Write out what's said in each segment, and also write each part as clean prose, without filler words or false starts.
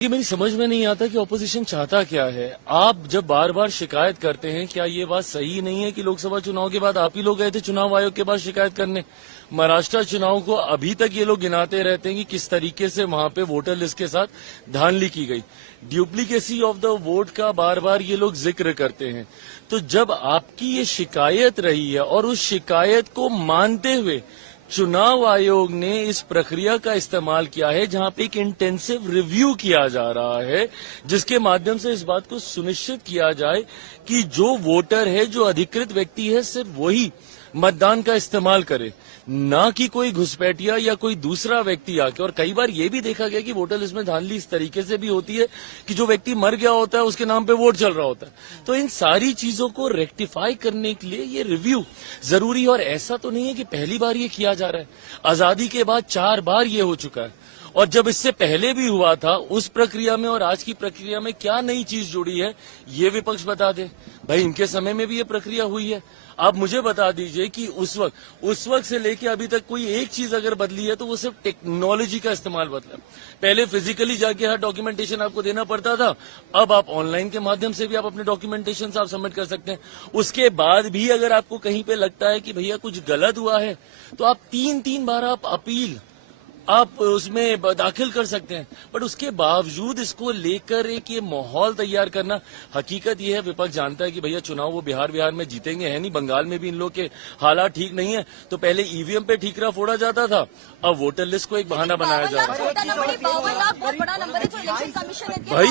ये मेरी समझ में नहीं आता कि ऑपोजिशन चाहता क्या है। आप जब बार बार शिकायत करते हैं, क्या ये बात सही नहीं है कि लोकसभा चुनाव के बाद आप ही लोग गए थे चुनाव आयोग के पास शिकायत करने? महाराष्ट्र चुनाव को अभी तक ये लोग गिनाते रहते हैं कि किस तरीके से वहां पे वोटर लिस्ट के साथ धांधली की गई, ड्यूप्लीकेसी ऑफ द वोट का बार बार ये लोग जिक्र करते हैं। तो जब आपकी ये शिकायत रही है और उस शिकायत को मानते हुए चुनाव आयोग ने इस प्रक्रिया का इस्तेमाल किया है जहां पे एक इंटेंसिव रिव्यू किया जा रहा है, जिसके माध्यम से इस बात को सुनिश्चित किया जाए कि जो वोटर है, जो अधिकृत व्यक्ति है, सिर्फ वही मतदान का इस्तेमाल करे, ना कि कोई घुसपैठिया या कोई दूसरा व्यक्ति आके। और कई बार ये भी देखा गया कि वोटर लिस्ट में धांधली इस तरीके से भी होती है कि जो व्यक्ति मर गया होता है उसके नाम पे वोट चल रहा होता है। तो इन सारी चीजों को रेक्टिफाई करने के लिए ये रिव्यू जरूरी है। और ऐसा तो नहीं है कि पहली बार ये किया जा रहा है, आजादी के बाद 4 बार ये हो चुका है। और जब इससे पहले भी हुआ था, उस प्रक्रिया में और आज की प्रक्रिया में क्या नई चीज जुड़ी है, ये विपक्ष बता दे। भाई, इनके समय में भी ये प्रक्रिया हुई है। आप मुझे बता दीजिए कि उस वक्त से लेके अभी तक कोई एक चीज अगर बदली है तो वो सिर्फ टेक्नोलॉजी का इस्तेमाल बदला। पहले फिजिकली जाके हर डॉक्यूमेंटेशन आपको देना पड़ता था, अब आप ऑनलाइन के माध्यम से भी आप अपने डॉक्यूमेंटेशन आप सबमिट कर सकते हैं। उसके बाद भी अगर आपको कहीं पे लगता है कि भैया कुछ गलत हुआ है, तो आप 3 बार आप अपील आप उसमें दाखिल कर सकते हैं। बट उसके बावजूद इसको लेकर एक ये माहौल तैयार करना, हकीकत ये है विपक्ष जानता है कि भैया चुनाव वो बिहार में जीतेंगे है नहीं, बंगाल में भी इन लोग के हालात ठीक नहीं है। तो पहले ईवीएम पे ठीकरा फोड़ा जाता था, अब वोटर लिस्ट को एक बहाना बनाया जा रहा है। भाई,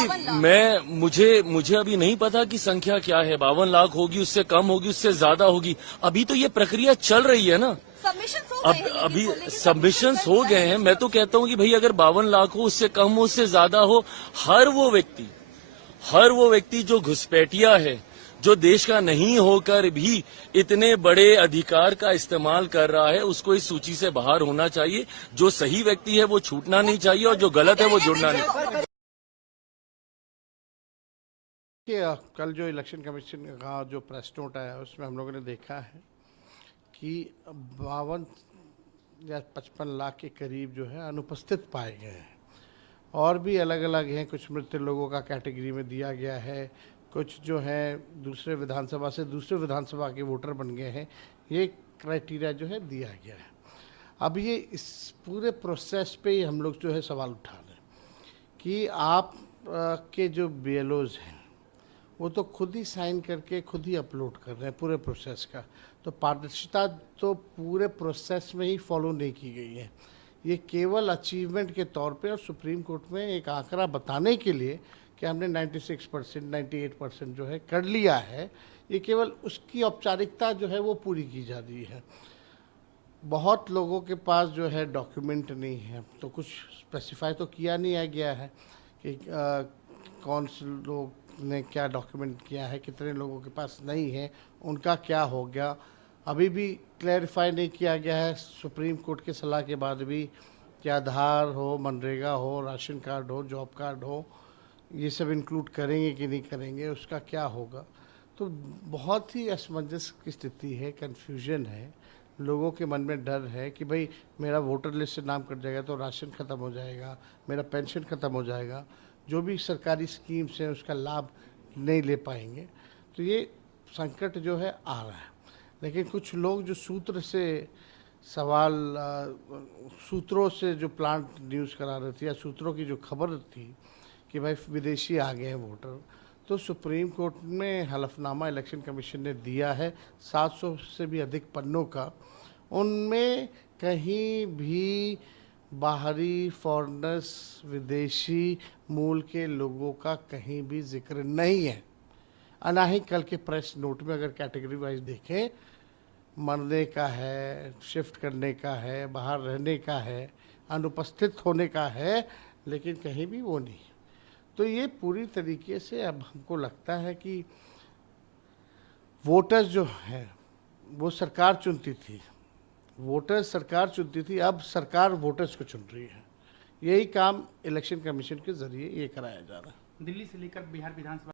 मुझे अभी नहीं पता कि संख्या क्या है, 52 लाख होगी, उससे कम होगी, उससे ज्यादा होगी। अभी तो ये प्रक्रिया चल रही है ना। अभी सबमिशंस हो गए हैं। मैं तो कहता हूं कि भाई अगर 52 लाख हो, उससे कम हो, उससे ज्यादा हो, हर वो व्यक्ति जो घुसपैठिया है, जो देश का नहीं होकर भी इतने बड़े अधिकार का इस्तेमाल कर रहा है, उसको इस सूची से बाहर होना चाहिए। जो सही व्यक्ति है वो छूटना नहीं चाहिए और जो गलत है वो जुड़ना नहीं चाहिए। कल जो इलेक्शन कमीशन का जो प्रेस नोट आया उसमें हम लोगों ने देखा है कि 52 या 55 लाख के करीब जो है अनुपस्थित पाए गए हैं। और भी अलग अलग हैं, कुछ मृत लोगों का कैटेगरी में दिया गया है, कुछ जो है दूसरे विधानसभा से दूसरे विधानसभा के वोटर बन गए हैं। ये क्राइटेरिया जो है दिया गया है। अब ये इस पूरे प्रोसेस पे ही हम लोग जो है सवाल उठा रहे हैं कि आप के जो BLOs हैं वो तो खुद ही साइन करके खुद ही अपलोड कर रहे हैं पूरे प्रोसेस का। तो पारदर्शिता तो पूरे प्रोसेस में ही फॉलो नहीं की गई है। ये केवल अचीवमेंट के तौर पे और सुप्रीम कोर्ट में एक आंकड़ा बताने के लिए कि हमने 96%, 98% जो है कर लिया है, ये केवल उसकी औपचारिकता जो है वो पूरी की जा रही है। बहुत लोगों के पास जो है डॉक्यूमेंट नहीं है, तो कुछ स्पेसिफाई तो किया नहीं गया है कि कौन से लोग ने क्या डॉक्यूमेंट किया है, कितने लोगों के पास नहीं है, उनका क्या हो गया, अभी भी क्लैरिफाई नहीं किया गया है। सुप्रीम कोर्ट के सलाह के बाद भी कि आधार हो, मनरेगा हो, राशन कार्ड हो, जॉब कार्ड हो, ये सब इंक्लूड करेंगे कि नहीं करेंगे, उसका क्या होगा। तो बहुत ही असमंजस की स्थिति है, कन्फ्यूजन है, लोगों के मन में डर है कि भाई मेरा वोटर लिस्ट से नाम कट जाएगा तो राशन ख़त्म हो जाएगा, मेरा पेंशन ख़त्म हो जाएगा, जो भी सरकारी स्कीम्स हैं उसका लाभ नहीं ले पाएंगे। तो ये संकट जो है आ रहा है। लेकिन कुछ लोग जो सूत्रों से जो प्लांट न्यूज़ करा रहे थे या सूत्रों की जो खबर थी कि भाई विदेशी आ गए हैं वोटर, तो सुप्रीम कोर्ट में हलफनामा इलेक्शन कमीशन ने दिया है 700 से भी अधिक पन्नों का। उनमें कहीं भी बाहरी फॉरेनर्स, विदेशी मूल के लोगों का कहीं भी जिक्र नहीं है। ना ही कल के प्रेस नोट में अगर कैटेगरी वाइज देखें, मरने का है, शिफ्ट करने का है, बाहर रहने का है, अनुपस्थित होने का है, लेकिन कहीं भी वो नहीं। तो ये पूरी तरीके से अब हमको लगता है कि वोटर्स जो हैं वो सरकार चुनती थी, वोटर्स सरकार चुनती थी, अब सरकार वोटर्स को चुन रही है। यही काम इलेक्शन कमीशन के जरिए ये कराया जा रहा है। दिल्ली से लेकर बिहार विधानसभा